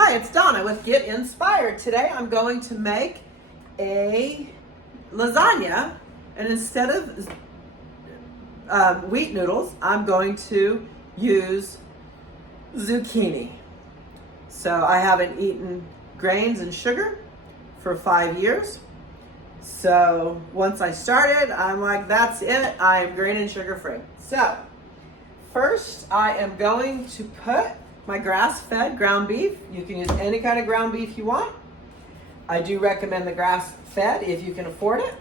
Hi, it's Donna with Get Inspired. Today I'm going to make a lasagna, and instead of wheat noodles, I'm going to use zucchini. So I haven't eaten grains and sugar for 5 years. So once I started, I'm like, that's it. I am grain and sugar free. So first I am going to put my grass-fed ground beef. You can use any kind of ground beef you want. I do recommend the grass-fed if you can afford it.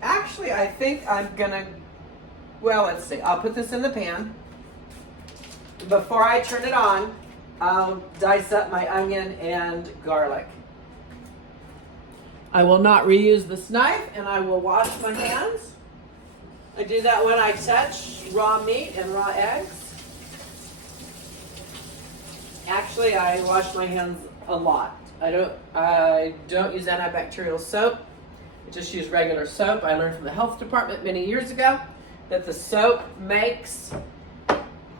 Actually, I think I'm gonna, well, let's see. I'll put this in the pan. Before I turn it on, I'll dice up my onion and garlic. I will not reuse this knife, and I will wash my hands. I do that when I touch raw meat and raw eggs. Actually, I wash my hands a lot. I don't use antibacterial soap. I just use regular soap. I learned from the health department many years ago that the soap makes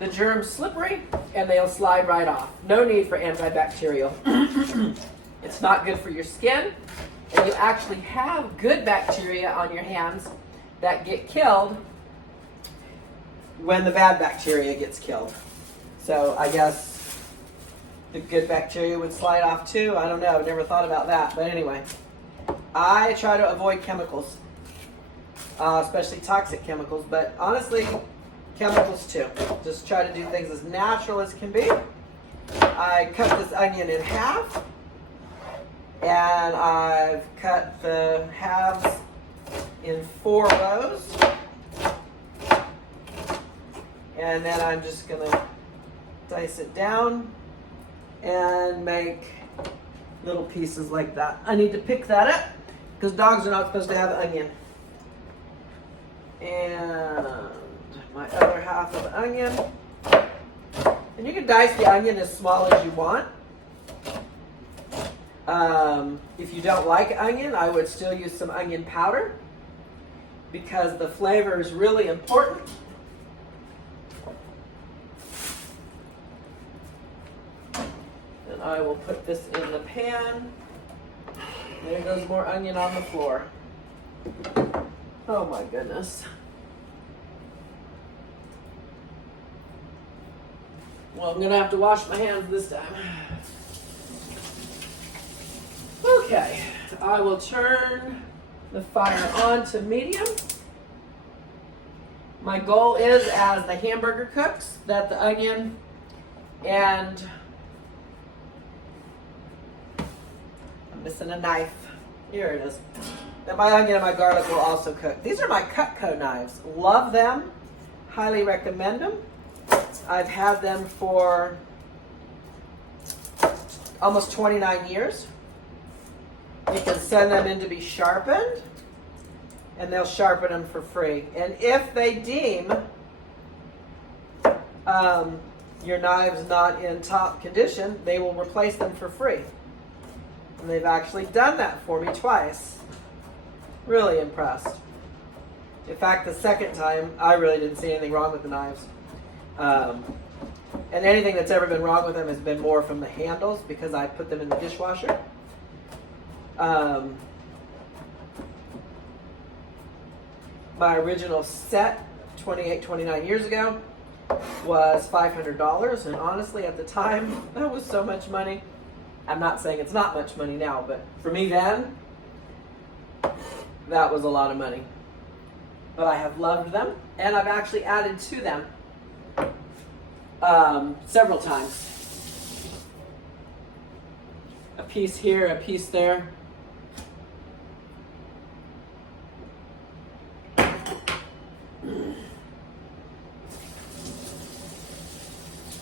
the germs slippery and they'll slide right off. No need for antibacterial. It's not good for your skin, and you actually have good bacteria on your hands that get killed when the bad bacteria gets killed. So I guess the good bacteria would slide off too. I don't know. I've never thought about that. But anyway, I try to avoid chemicals, especially toxic chemicals. But honestly, chemicals too. Just try to do things as natural as can be. I cut this onion in half, and I've cut the halves in 4 rows, and then I'm just gonna dice it down and make little pieces like that. I need to pick that up because dogs are not supposed to have onion. And my other half of the onion, and you can dice the onion as small as you want. If you don't like onion, I would still use some onion powder because the flavor is really important. And I will put this in the pan. There goes more onion on the floor. Oh my goodness. Well, I'm gonna have to wash my hands this time. Okay, I will turn the fire on to medium. My goal is, as the hamburger cooks, that the onion and, I'm missing a knife. Here it is. That my onion and my garlic will also cook. These are my Cutco knives. Love them. Highly recommend them. I've had them for almost 29 years. You can send them in to be sharpened, and they'll sharpen them for free. And if they deem your knives not in top condition, they will replace them for free. And they've actually done that for me twice. Really impressed. In fact, the second time, I really didn't see anything wrong with the knives. And anything that's ever been wrong with them has been more from the handles because I put them in the dishwasher. My original set 29 years ago was $500, and honestly at the time that was so much money. I'm not saying it's not much money now, but for me then that was a lot of money. But I have loved them, and I've actually added to them several times. A piece here, a piece there.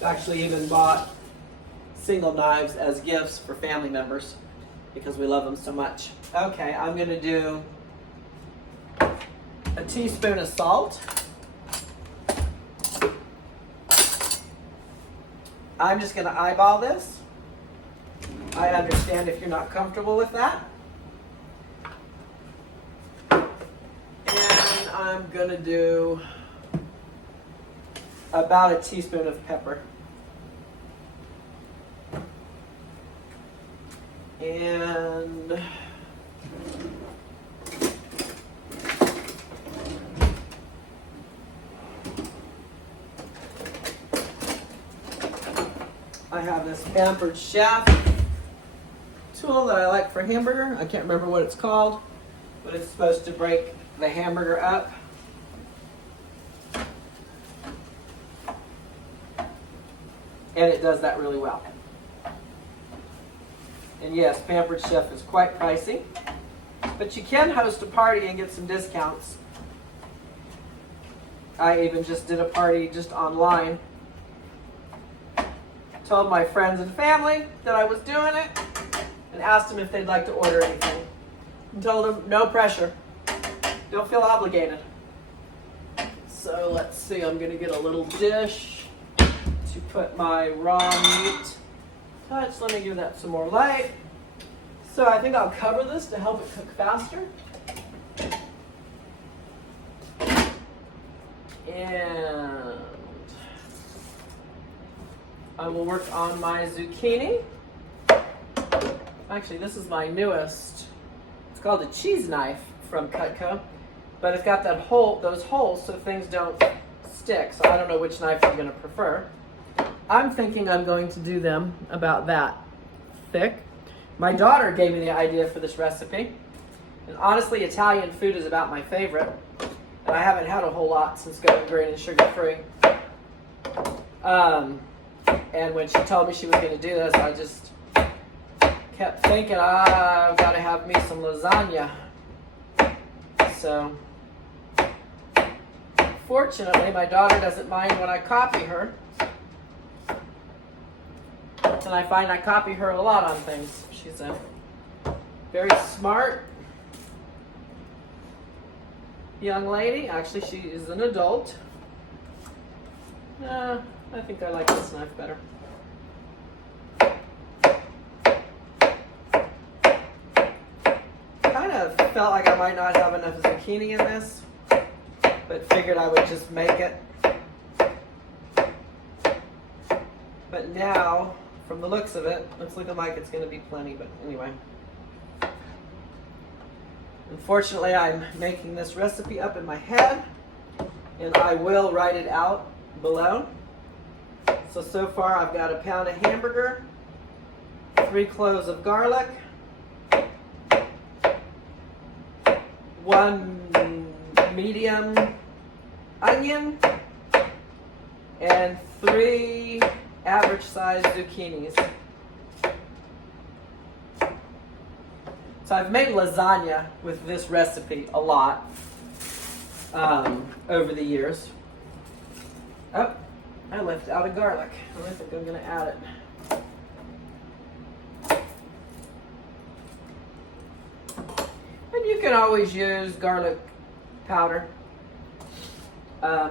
Actually even bought single knives as gifts for family members because we love them so much. Okay, I'm going to do a teaspoon of salt. I'm just going to eyeball this. I understand if you're not comfortable with that. And I'm going to do about a teaspoon of pepper. And I have this Pampered Chef tool that I like for hamburger. I can't remember what it's called, but it's supposed to break the hamburger up. And it does that really well. And yes, Pampered Chef is quite pricey, but you can host a party and get some discounts. I even just did a party just online. Told my friends and family that I was doing it and asked them if they'd like to order anything. And told them no pressure. Don't feel obligated. So let's see, I'm going to get a little dish to put my raw meat. Let me give that some more light. So I think I'll cover this to help it cook faster. And I will work on my zucchini. Actually, this is my newest. It's called a cheese knife from Cutco, but it's got that those holes so things don't stick. So I don't know which knife I'm going to prefer. I'm thinking I'm going to do them about that thick. My daughter gave me the idea for this recipe. And honestly, Italian food is about my favorite. And I haven't had a whole lot since going grain and sugar-free. And when she told me she was going to do this, I just kept thinking, I've got to have me some lasagna. So, fortunately, my daughter doesn't mind when I copy her. And I find I copy her a lot on things. She's a very smart young lady. Actually, she is an adult. I think I like this knife better. Kind of felt like I might not have enough zucchini in this, but figured I would just make it. But now, from the looks of it, it's looking like it's going to be plenty, but anyway. Unfortunately, I'm making this recipe up in my head, and I will write it out below. So far I've got a pound of hamburger, 3 cloves of garlic, 1 medium onion, and 3 average-sized zucchinis. So I've made lasagna with this recipe a lot over the years. Oh, I left out a garlic. I think I'm going to add it. And you can always use garlic powder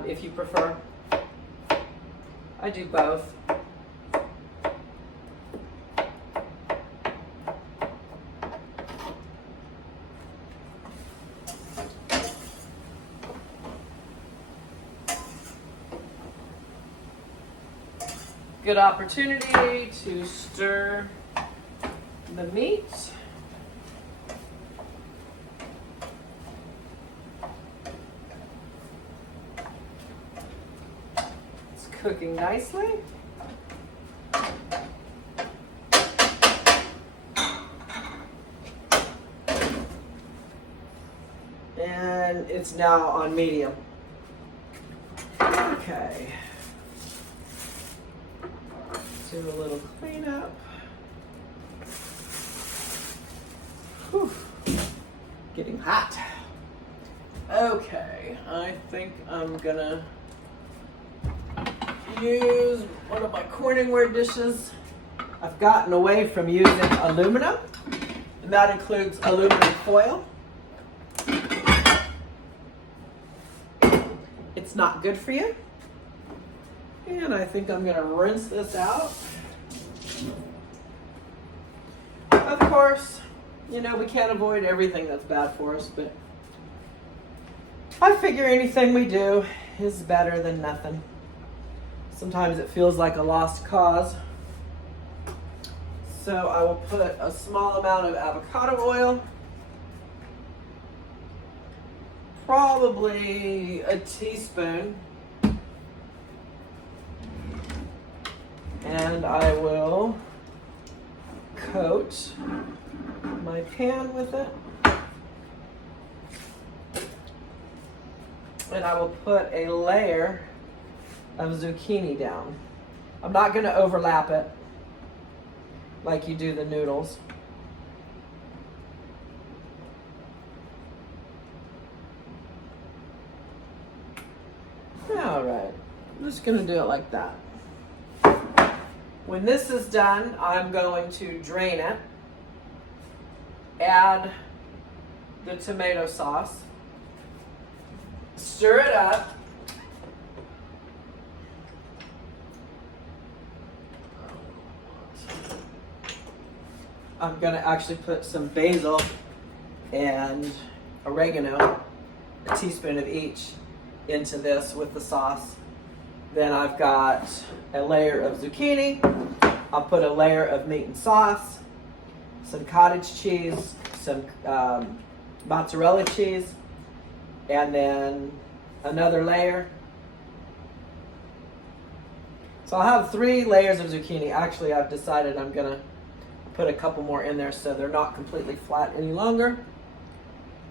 if you prefer. I do both. Good opportunity to stir the meat. It's cooking nicely. And it's now on medium. Okay. Do a little cleanup. Whew. Getting hot. Okay, I think I'm gonna use one of my Corningware dishes. I've gotten away from using aluminum, and that includes aluminum foil. It's not good for you. And I think I'm going to rinse this out. Of course, you know, we can't avoid everything that's bad for us, but I figure anything we do is better than nothing. Sometimes it feels like a lost cause. So I will put a small amount of avocado oil, probably a teaspoon, and I will coat my pan with it. And I will put a layer of zucchini down. I'm not going to overlap it like you do the noodles. All right, I'm just going to do it like that. When this is done, I'm going to drain it, add the tomato sauce, stir it up, I'm going to actually put some basil and oregano, a teaspoon of each, into this with the sauce. Then I've got a layer of zucchini. I'll put a layer of meat and sauce, some cottage cheese, some mozzarella cheese, and then another layer. So I'll have 3 layers of zucchini. Actually, I've decided I'm going to put a couple more in there so they're not completely flat any longer,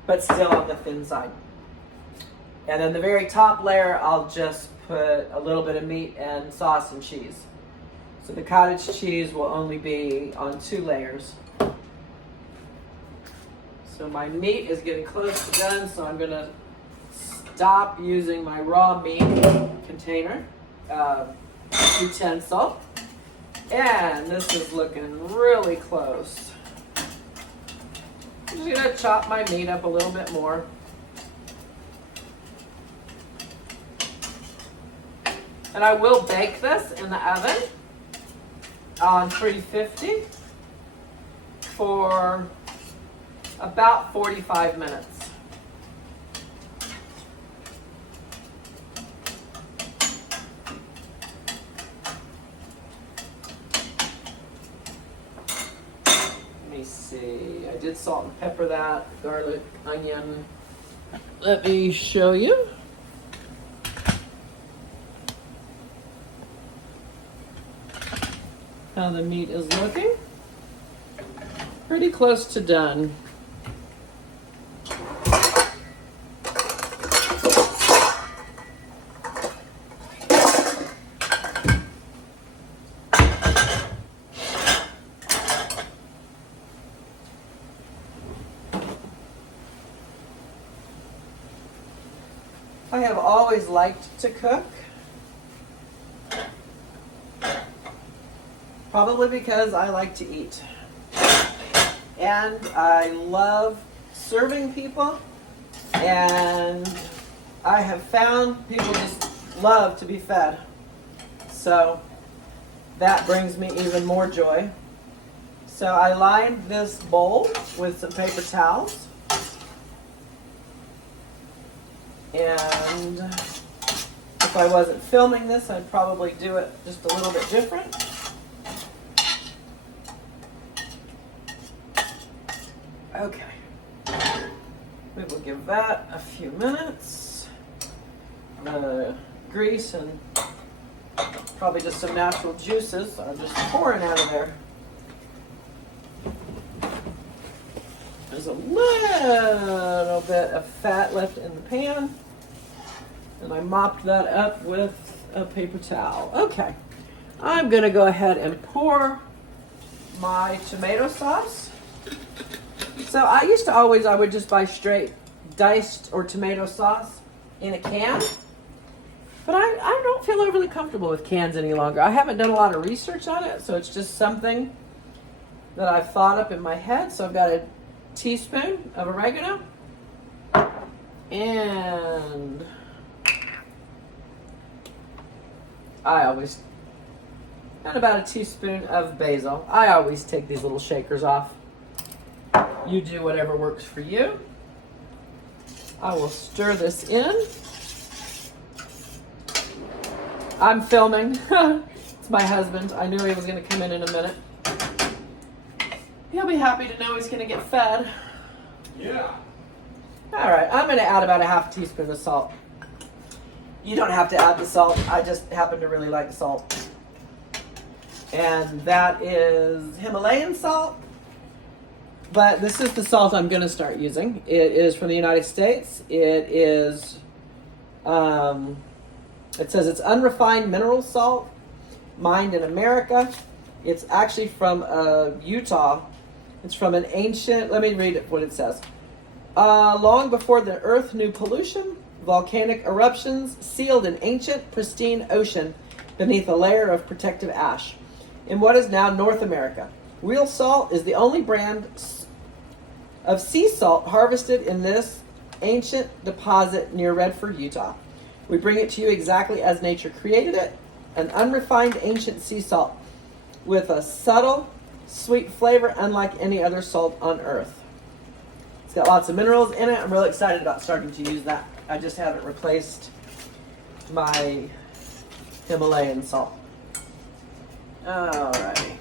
but still on the thin side. And then the very top layer, I'll just put a little bit of meat and sauce and cheese. So the cottage cheese will only be on 2 layers. So my meat is getting close to done, so I'm gonna stop using my raw meat container, utensil. And this is looking really close. I'm just gonna chop my meat up a little bit more. And I will bake this in the oven on 350 for about 45 minutes. Let me see. I did salt and pepper that, garlic, onion. Let me show you. How the meat is looking. Pretty close to done. I have always liked to cook. Probably because I like to eat. And I love serving people. And I have found people just love to be fed. So that brings me even more joy. So I lined this bowl with some paper towels. And if I wasn't filming this, I'd probably do it just a little bit different. Okay, we will give that a few minutes. The grease and probably just some natural juices are just pouring out of there. There's a little bit of fat left in the pan, and I mopped that up with a paper towel. Okay, I'm gonna go ahead and pour my tomato sauce. So I would just buy straight diced or tomato sauce in a can. But I don't feel overly comfortable with cans any longer. I haven't done a lot of research on it, so it's just something that I've thought up in my head. So I've got a teaspoon of oregano and about a teaspoon of basil. I always take these little shakers off. You do whatever works for you. I will stir this in. I'm filming. It's my husband. I knew he was going to come in a minute. He'll be happy to know he's going to get fed. Yeah. All right, I'm going to add about a half teaspoon of salt. You don't have to add the salt. I just happen to really like salt. And that is Himalayan salt. But this is the salt I'm going to start using. It is from the United States. It is, it says it's unrefined mineral salt, mined in America. It's actually from Utah. It's from an ancient, let me read what it says. Long before the earth knew pollution, volcanic eruptions sealed an ancient, pristine ocean beneath a layer of protective ash. In what is now North America, real salt is the only brand of sea salt harvested in this ancient deposit near Redford, Utah. We bring it to you exactly as nature created it, an unrefined ancient sea salt with a subtle, sweet flavor unlike any other salt on earth. It's got lots of minerals in it. I'm really excited about starting to use that. I just haven't replaced my Himalayan salt. Alrighty.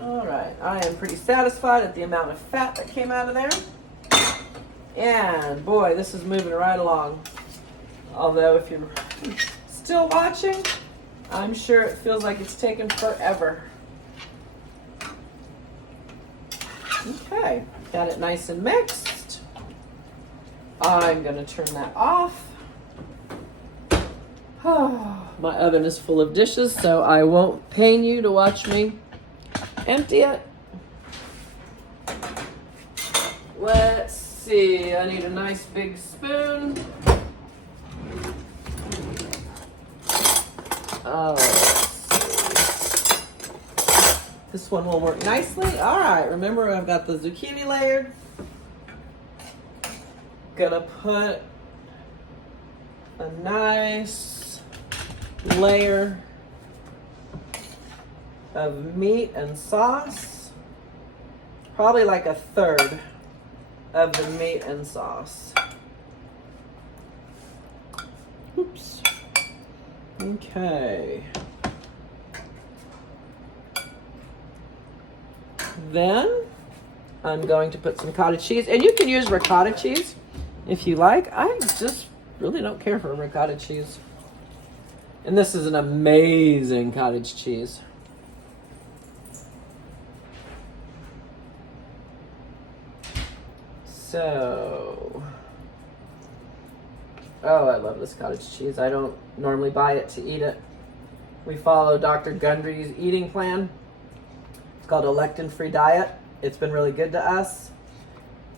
Alright, I am pretty satisfied at the amount of fat that came out of there. And boy, this is moving right along. Although if you're still watching, I'm sure it feels like it's taken forever. Okay, got it nice and mixed. I'm going to turn that off. My oven is full of dishes, so I won't pain you to watch me empty it. Let's see, I need a nice big spoon. Oh, let's see. This one will work nicely. All right, remember I've got the zucchini layered. Gonna put a nice layer of meat and sauce. Probably like a third of the meat and sauce. Oops. Okay. Then I'm going to put some cottage cheese, and you can use ricotta cheese if you like. I just really don't care for ricotta cheese. And this is an amazing cottage cheese. So, oh, I love this cottage cheese. I don't normally buy it to eat it. We follow Dr. Gundry's eating plan. It's called a lectin-free diet. It's been really good to us.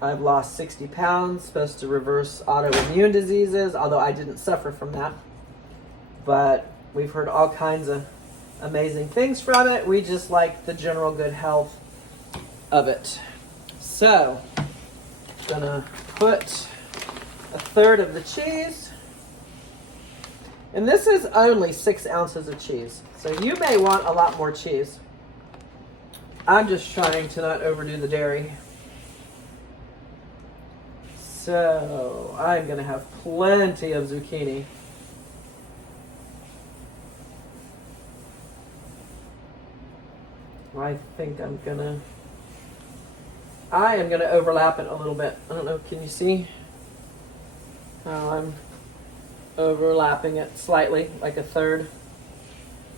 I've lost 60 pounds, supposed to reverse autoimmune diseases, although I didn't suffer from that. But we've heard all kinds of amazing things from it. We just like the general good health of it. So, gonna put a third of the cheese. And this is only 6 ounces of cheese. So you may want a lot more cheese. I'm just trying to not overdo the dairy. So I'm gonna have plenty of zucchini. I think I am gonna overlap it a little bit. I don't know, can you see how I'm overlapping it slightly, like a third?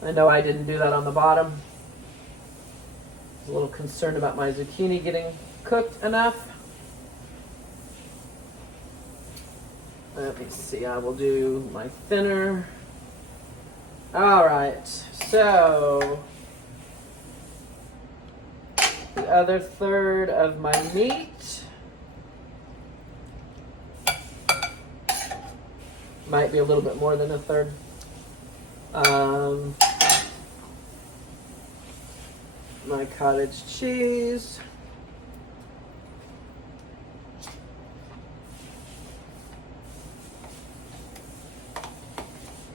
I know I didn't do that on the bottom. I was a little concerned about my zucchini getting cooked enough. Let me see, I will do my thinner. All right, so the other third of my meat. Might be a little bit more than a third. My cottage cheese.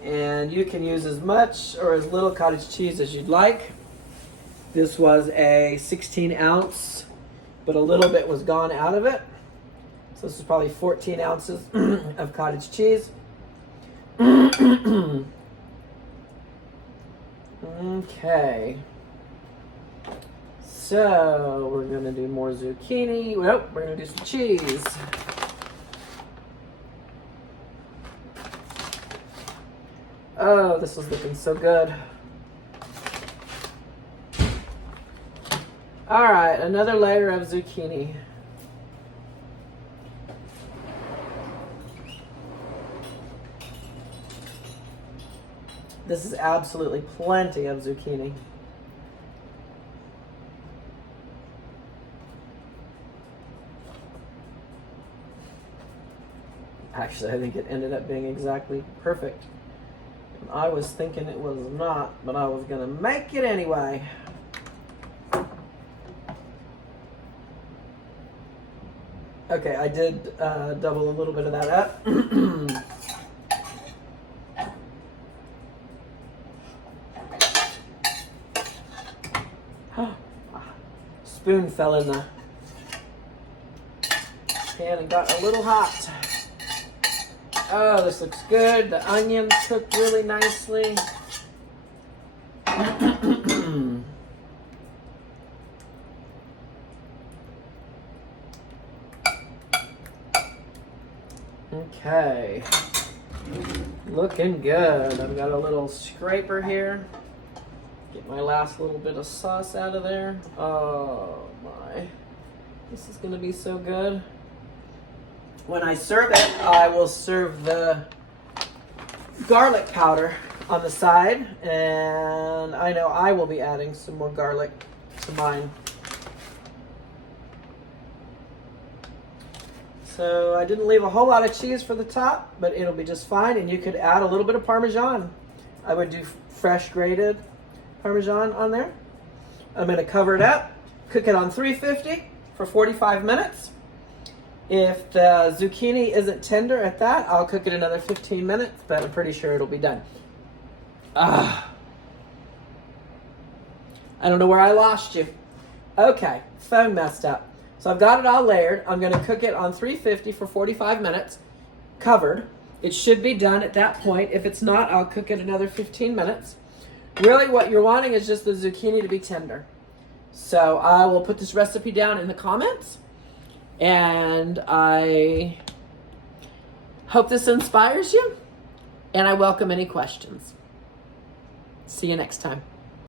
And you can use as much or as little cottage cheese as you'd like. This was a 16 ounce, but a little bit was gone out of it. So this is probably 14 ounces of cottage cheese. Okay. So we're gonna do more zucchini. Nope, we're gonna do some cheese. Oh, this is looking so good. All right, another layer of zucchini. This is absolutely plenty of zucchini. Actually, I think it ended up being exactly perfect. I was thinking it was not, but I was gonna make it anyway. Okay, I did double a little bit of that up. Spoon fell in the pan and got a little hot. Oh, this looks good. The onions cooked really nicely. Okay. Looking good. I've got a little scraper here. Get my last little bit of sauce out of there. Oh my. This is gonna be so good. When I serve it, I will serve the garlic powder on the side, and I know I will be adding some more garlic to mine. So I didn't leave a whole lot of cheese for the top, but it'll be just fine, and you could add a little bit of Parmesan. I would do fresh grated Parmesan on there. I'm gonna cover it up, cook it on 350 for 45 minutes. If the zucchini isn't tender at that, I'll cook it another 15 minutes, but I'm pretty sure it'll be done. I don't know where I lost you. Okay, phone messed up. So I've got it all layered. I'm gonna cook it on 350 for 45 minutes, covered. It should be done at that point. If it's not, I'll cook it another 15 minutes. Really what you're wanting is just the zucchini to be tender. So I will put this recipe down in the comments. And I hope this inspires you, and I welcome any questions. See you next time.